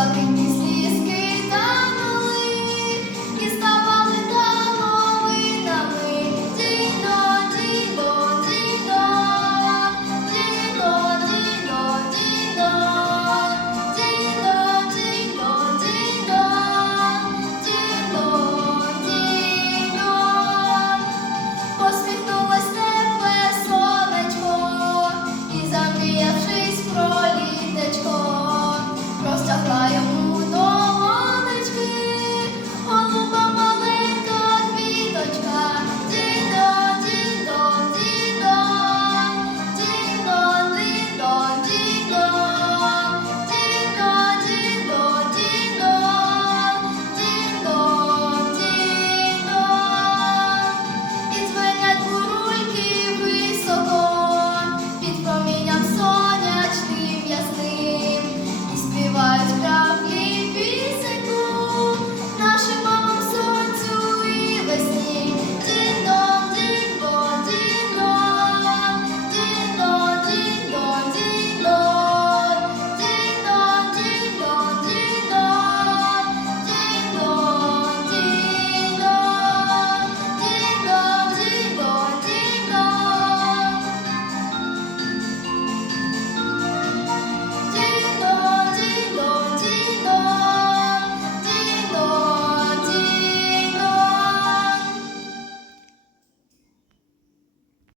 walking